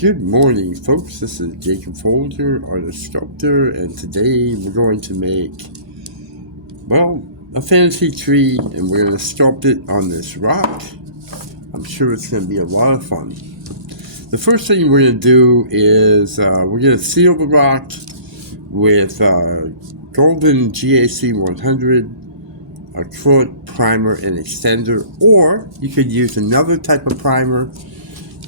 Good morning, folks. This is Jacob Folger, artist sculptor, and today we're going to make, well, a fantasy tree, and we're going to sculpt it on this rock. I'm sure it's going to be a lot of fun. The first thing we're going to do is we're going to seal the rock with golden GAC 100 acrylic primer and extender, or you could use another type of primer.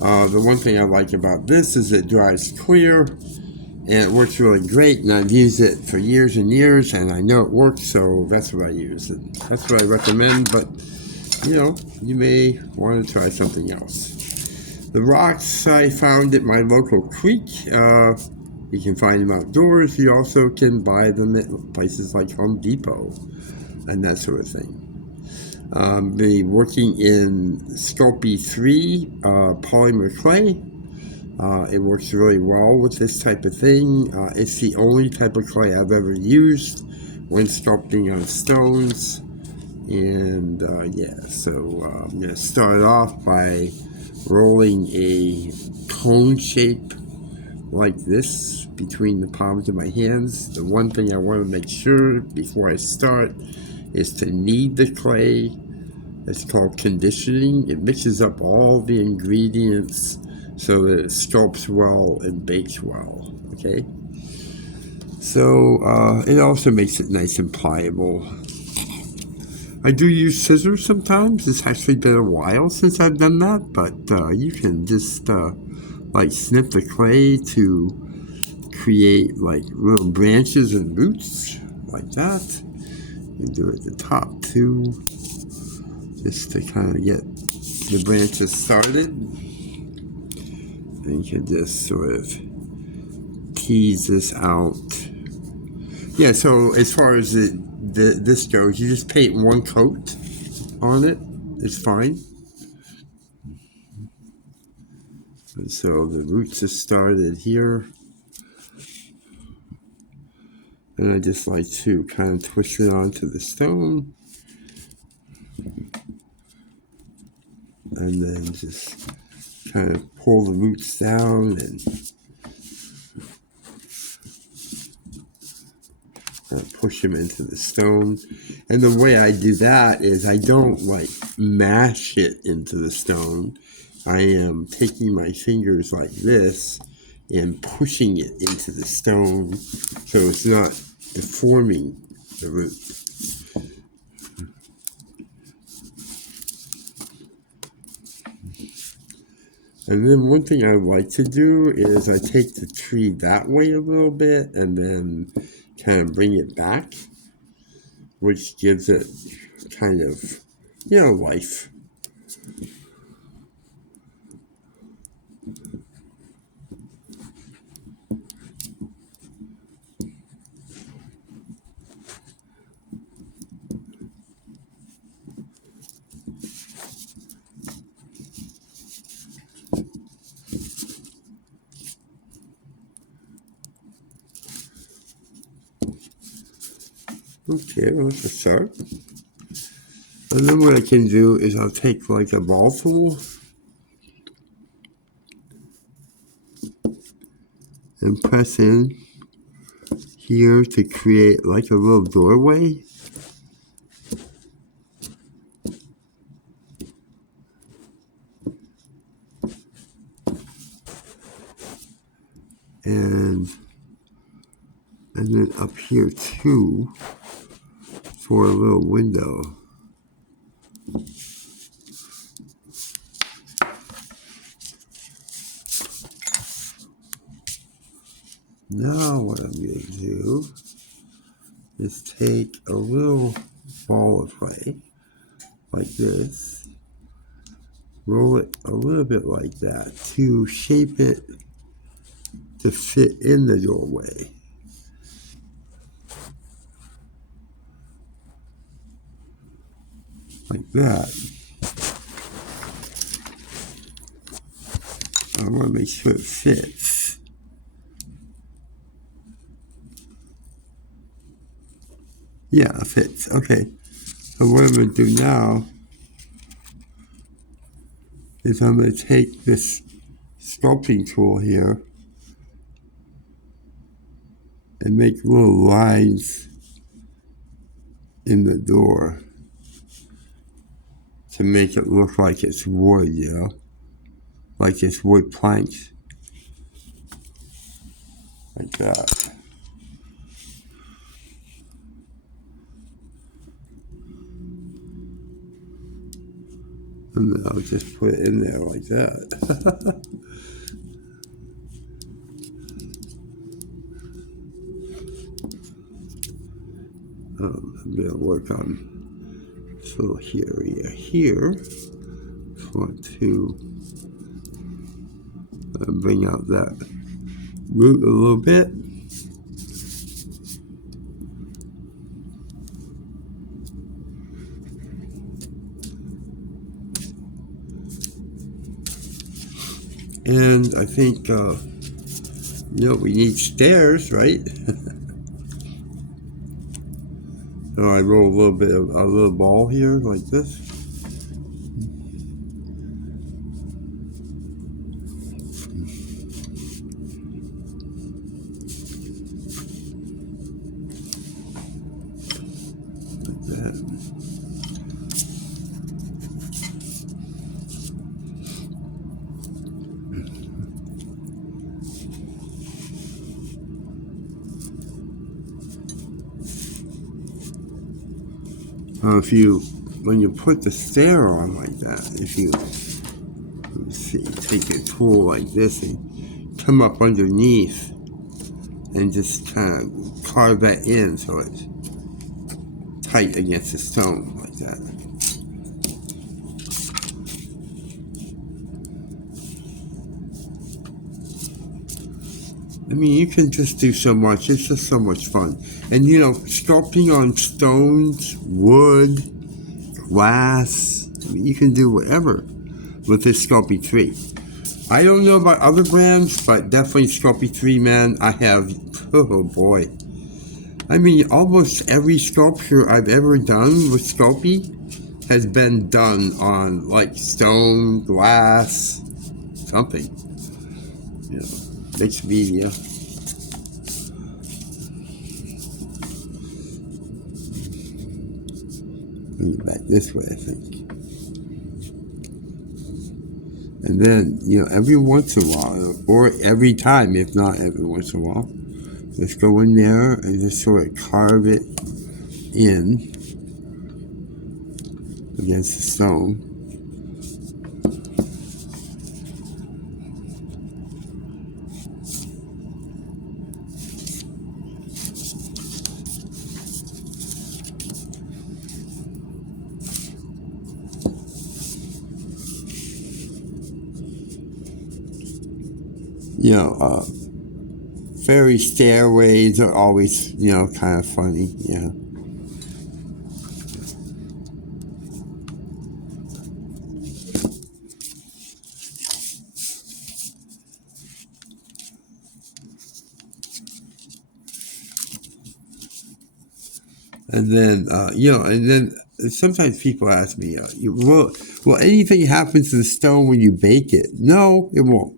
The one thing I like about this is it dries clear and it works really great, and I've used it for years and years and I know it works, so that's what I use, and that's what I recommend. But you know, you may want to try something else. The rocks I found at my local creek. You can find them outdoors. You also can buy them at places like Home Depot and that sort of thing. Be working in Sculpey 3 polymer clay. It works really well with this type of thing. It's the only type of clay I've ever used when sculpting on stones. And yeah, so I'm going to start off by rolling a cone shape like this between the palms of my hands. The one thing I want to make sure before I start is to knead the clay. It's called conditioning. It mixes up all the ingredients so that it sculpts well and bakes well, okay? So it also makes it nice and pliable. I do use scissors sometimes. It's actually been a while since I've done that, but you can just like snip the clay to create like little branches and roots like that. You do it at the top too, just to kind of get the branches started. And you can just sort of tease this out. Yeah, so as far as this goes, you just paint one coat on it. It's fine. And so the roots are started here. And I just like to kind of twist it onto the stone. And then just kind of pull the roots down and push them into the stone. And the way I do that is I don't like mash it into the stone. I am taking my fingers like this and pushing it into the stone so it's not deforming the root. And then one thing I like to do is I take the tree that way a little bit and then kind of bring it back, which gives it kind of, you know, life. Okay, well, that's a start. And then what I can do is I'll take like a ball tool and press in here to create like a little doorway. And then up here too for a little window. Now what I'm going to do is take a little ball of clay like this, roll it a little bit like that to shape it to fit in the doorway. Like that. I want to make sure it fits. Yeah, it fits. Okay. So what I'm going to do now is I'm going to take this sculpting tool here and make little lines in the door to make it look like it's wood, you know, like it's wood planks, like that. And then I'll just put it in there like that. I'm going to work on this little area here. Just want to bring out that root a little bit. And I think, we need stairs, right? So I roll a little bit of a little ball here like this. Like that. When you put the stair on like that, if you, let's see, take a tool like this and come up underneath and just kind of carve that in so it's tight against the stone like that. I mean, you can just do so much. It's just so much fun. And, sculpting on stones, wood, glass, I mean, you can do whatever with this Sculpey 3. I don't know about other brands, but definitely Sculpey 3, man. I have, oh boy. I mean, almost every sculpture I've ever done with Sculpey has been done on, like, stone, glass, something. Mixed media. Bring it back this way, I think. And then, every once in a while, or every time, if not every once in a while, just go in there and just sort of carve it in against the stone. Fairy stairways are always, kind of funny, yeah. And then, sometimes people ask me, will anything happen to the stone when you bake it? No, it won't.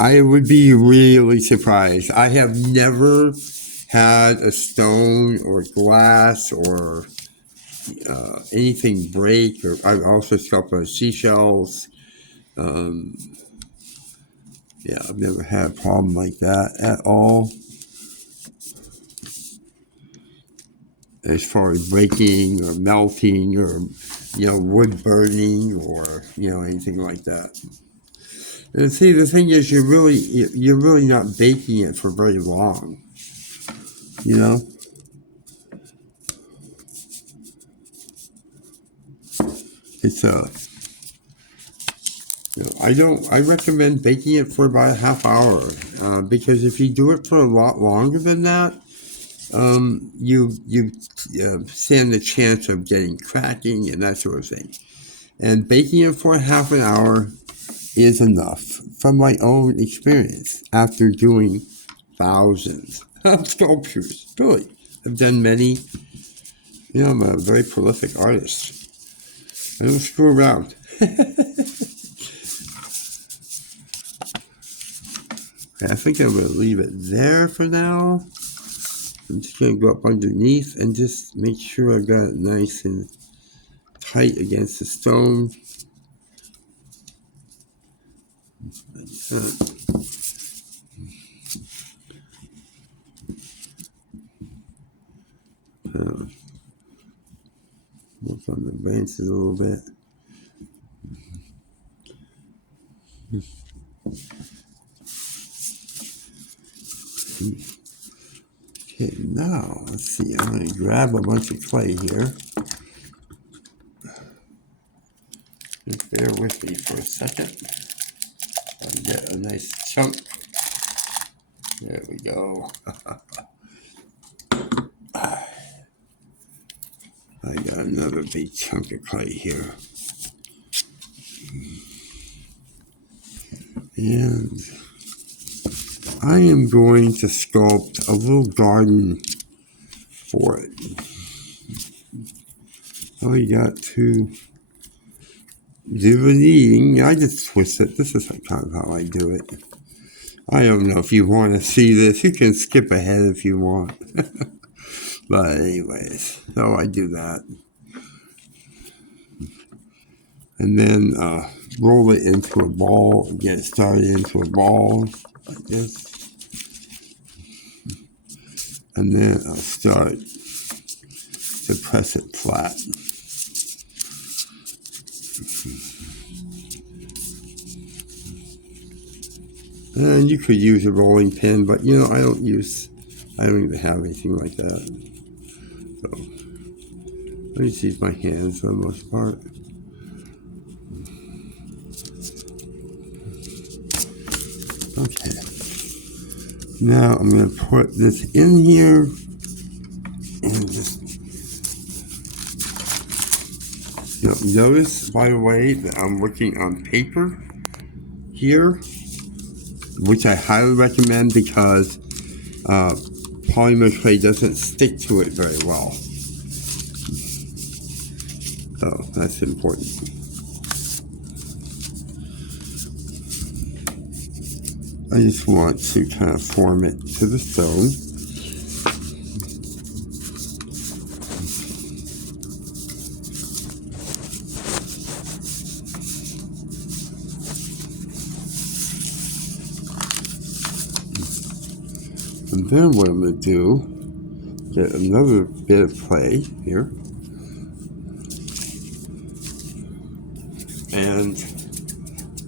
I would be really surprised. I have never had a stone or glass or anything break. Or I've also sculpted on seashells. I've never had a problem like that at all. As far as breaking or melting or, wood burning or, anything like that. And see, the thing is, you're really not baking it for very long. It's I recommend baking it for about a half hour because if you do it for a lot longer than that, you stand the chance of getting cracking and that sort of thing. And baking it for half an hour is enough from my own experience after doing thousands of sculptures. Really, I've done many. I'm a very prolific artist. I don't screw around. I think I'm going to leave it there for now. I'm just going to go up underneath and just make sure I've got it nice and tight against the stone. Work on the branches a little bit. Okay, now let's see. I'm going to grab a bunch of clay here. Just bear with me for a second. I'll get a nice chunk. There we go. I got another big chunk of clay here. And I am going to sculpt a little garden for it. All you got to do with eating, I just twist it. This is kind of how I do it. I don't know if you want to see this. You can skip ahead if you want. But anyways, so I do that. And then roll it into a ball, get it started into a ball like this. And then I'll start to press it flat. And you could use a rolling pin, but you know, I don't even have anything like that. So I just use my hands for the most part. Okay. Now I'm going to put this in here and just, notice, by the way, that I'm working on paper here, which I highly recommend because polymer clay doesn't stick to it very well. So that's important. I just want to kind of form it to the stone. And then what I'm going to do, get another bit of clay here. And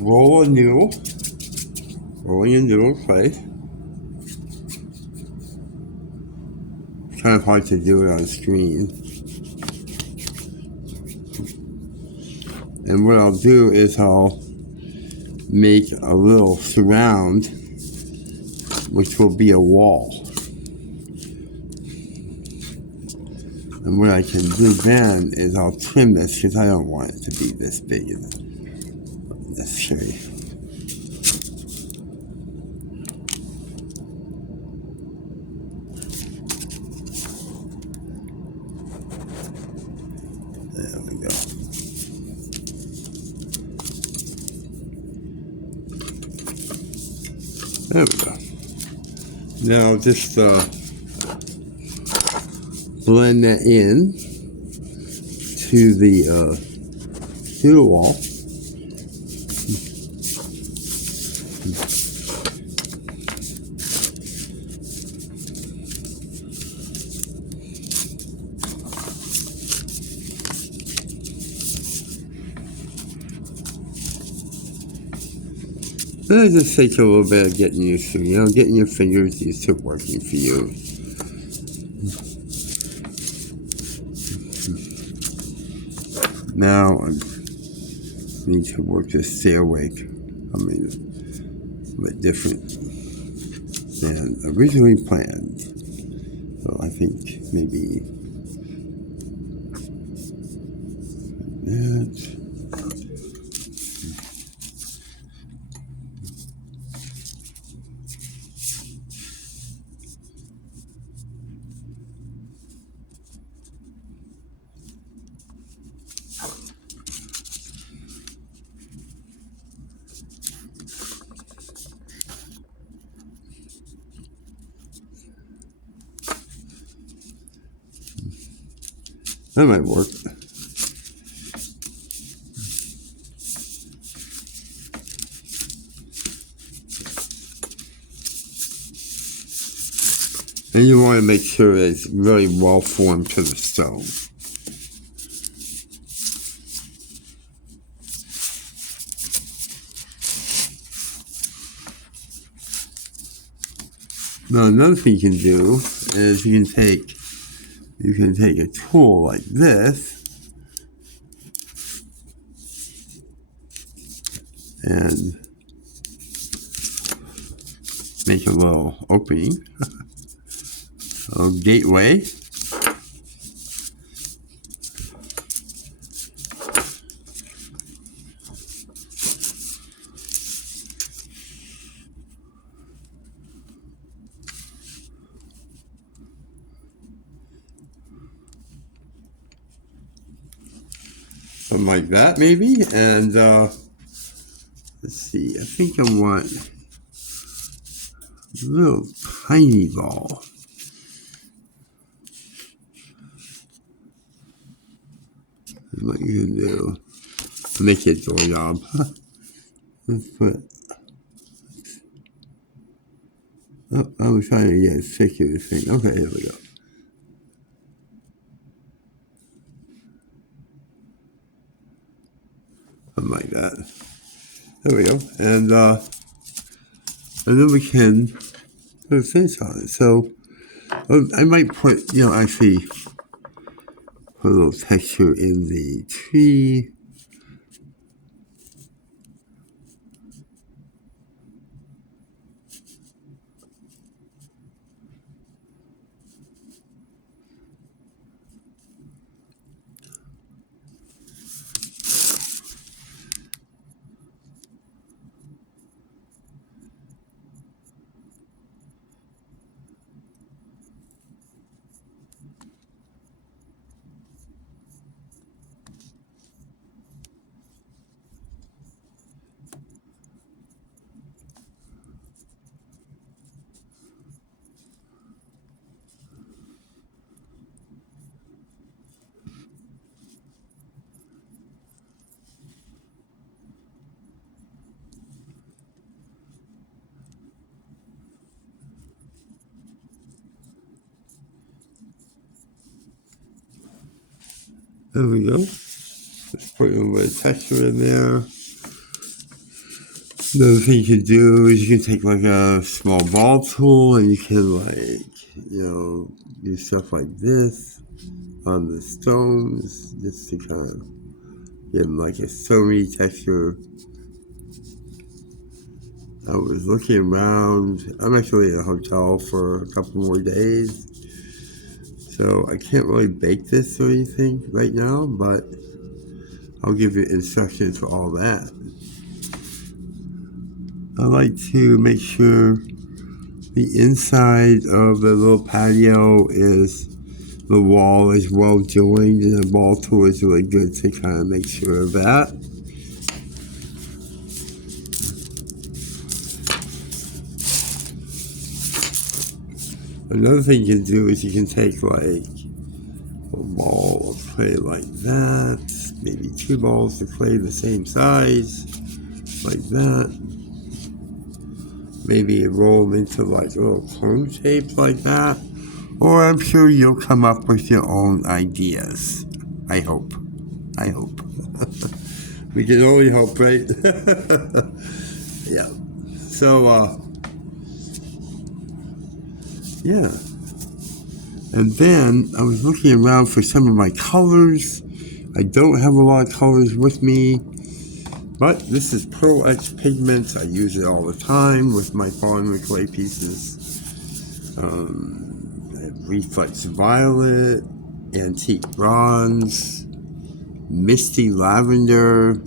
rolling a noodle of clay. It's kind of hard to do it on screen. And what I'll do is I'll make a little surround, which will be a wall. And what I can do then is I'll trim this because I don't want it to be this big necessary. There we go. There we go. Now just blend that in to the wall. It just takes a little bit of getting used to, getting your fingers used to working for you. Now I need to work this stairway. I mean, a bit different than originally planned. So I think maybe that. That might work. And you want to make sure it's really well formed to the stone. Now another thing you can do is you can take a tool like this and make a little opening, a little gateway. Something like that, maybe. And let's see, I think I want a little tiny ball. What you can do, make it doorknob. Let's put. Oh, I was trying to get sick of this thing. Okay, here we go. Something like that. There we go. And then we can put a face on it. So I might put, actually put a little texture in the tree. There we go. Just put a little bit of texture in there. Another thing you can do is you can take like a small ball tool and you can do stuff like this on the stones just to kind of give them like a stony texture. I was looking around. I'm actually in a hotel for a couple more days, so I can't really bake this or anything right now, but I'll give you instructions for all that. I like to make sure the inside of the little patio the wall is well joined, and the ball tool is really good to kind of make sure of that. Another thing you can do is you can take like a ball of clay like that, maybe 2 balls of clay the same size, like that. Maybe roll them into like little cone shapes like that. Or I'm sure you'll come up with your own ideas. I hope. We can only hope, right? Yeah. So, yeah. And then I was looking around for some of my colors. I don't have a lot of colors with me, but this is Pearl X Pigments. I use it all the time with my polymer clay pieces. Reflex Violet, Antique Bronze, Misty Lavender,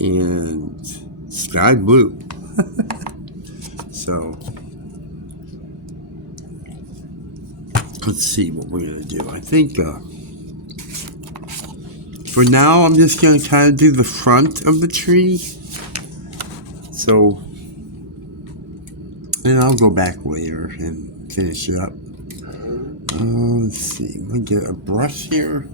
and Sky Blue. So let's see what we're going to do. I think for now I'm just going to kind of do the front of the tree. So, and I'll go back later and finish it up. Let's see, let me get a brush here.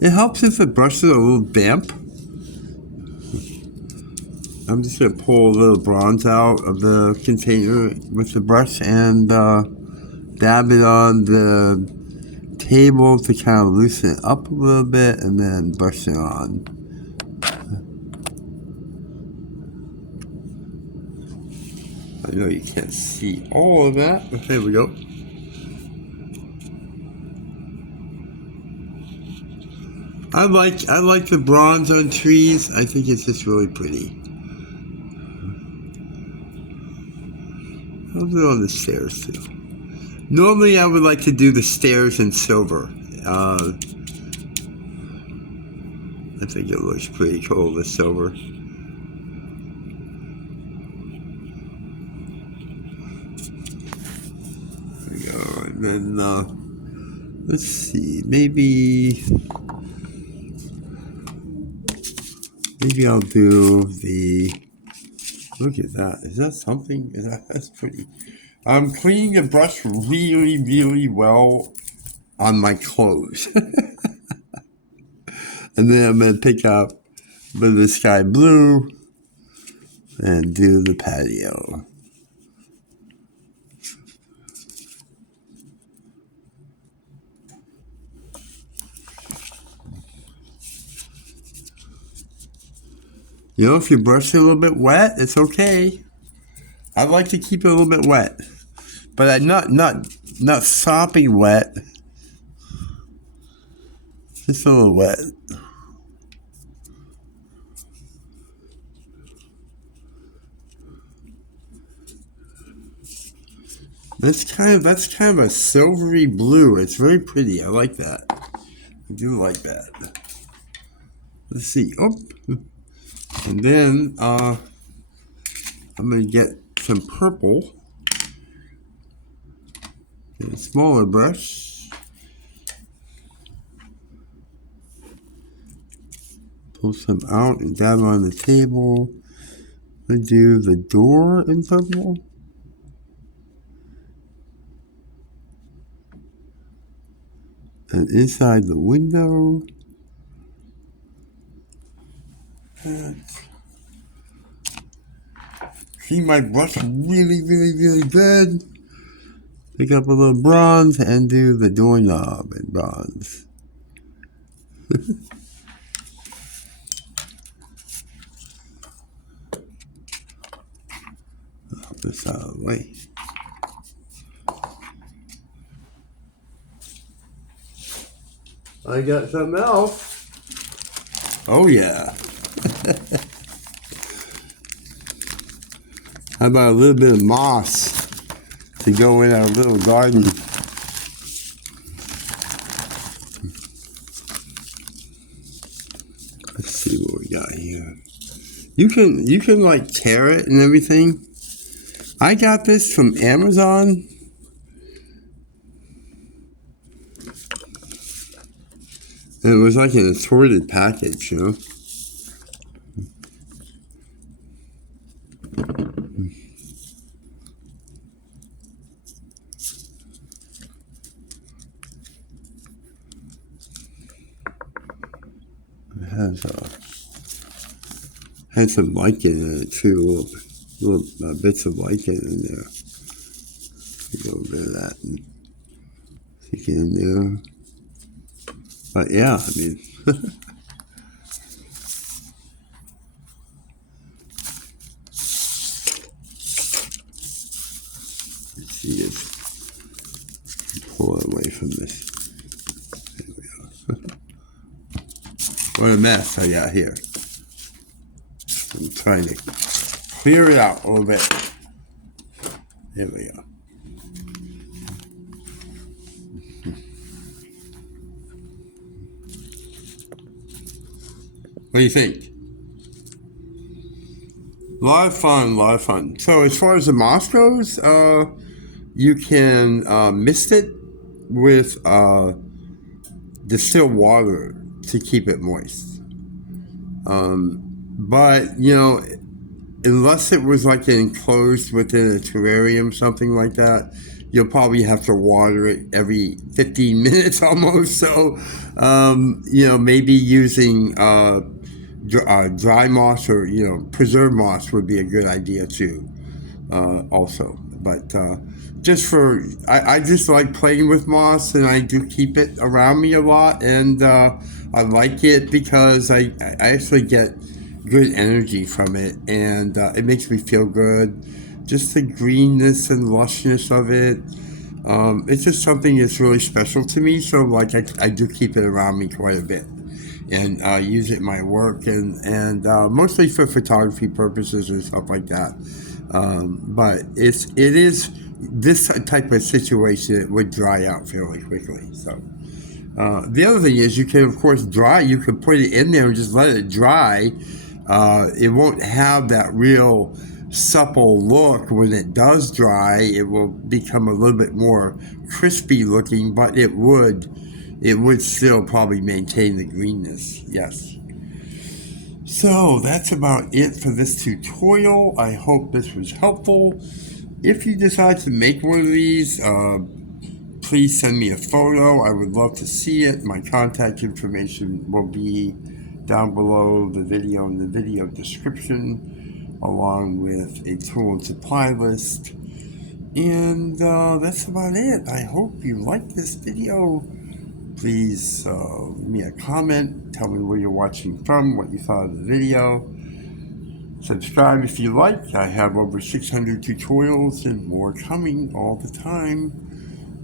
It helps if the brush is a little damp. I'm just going to pull a little bronze out of the container with the brush and dab it on the table to kind of loosen it up a little bit and then brush it on. I know you can't see all of that, but there we go. I like the bronze on trees. I think it's just really pretty. I'll do it on the stairs too. Normally I would like to do the stairs in silver. I think it looks pretty cool with silver. There we go. And then let's see, maybe I'll do the, look at that. Is that something? That's pretty. I'm cleaning the brush really, really well on my clothes. And then I'm going to pick up a bit of the sky blue and do the patio. You know, if your brush is a little bit wet, it's okay. I like to keep it a little bit wet, but not soppy wet. Just a little wet. That's kind of a silvery blue. It's very pretty. I like that. I do like that. Let's see. Oh. And then I'm going to get some purple. Get a smaller brush. Pull some out and dab on the table. I'm going to do the door in purple. And inside the window. Clean my brush really, really, really good. Pick up a little bronze and do the doorknob in bronze. Put this out of the way. I got something else. Oh yeah. How about a little bit of moss to go in our little garden? Let's see what we got here. You can like tear it and everything. I got this from Amazon. And it was like an assorted package, you know. It has some lichen in it too, little bits of lichen in there. A little bit of that and stick it in there. But yeah, I mean, let's see if pull it away from this. There we go. What a mess I got here. I'm trying to clear it out a little bit. There we go. What do you think? A lot of fun, a lot of fun. So as far as the moss goes, you can mist it with distilled water to keep it moist. But, you know, unless it was like enclosed within a terrarium, something like that, you'll probably have to water it every 15 minutes almost. So, maybe using dry moss or, preserved moss would be a good idea too, also. But I just like playing with moss, and I do keep it around me a lot, and I like it because I actually get good energy from it, and it makes me feel good. Just the greenness and lushness of it. It's just something that's really special to me. So, like, I do keep it around me quite a bit, and use it in my work, and mostly for photography purposes and stuff like that. But it is this type of situation that would dry out fairly quickly. So the other thing is you can of course dry. You can put it in there and just let it dry. It won't have that real supple look when it does dry. It will become a little bit more crispy looking, but it would still probably maintain the greenness. Yes. So that's about it for this tutorial. I hope this was helpful. If you decide to make one of these, please send me a photo. I would love to see it. My contact information will be down below the video in the video description, along with a tool and supply list. And that's about it. I hope you liked this video. Please leave me a comment. Tell me where you're watching from, what you thought of the video. Subscribe if you like. I have over 600 tutorials and more coming all the time.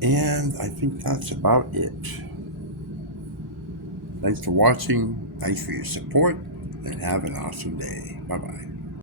And I think that's about it. Thanks for watching. Thanks for your support. And have an awesome day. Bye-bye.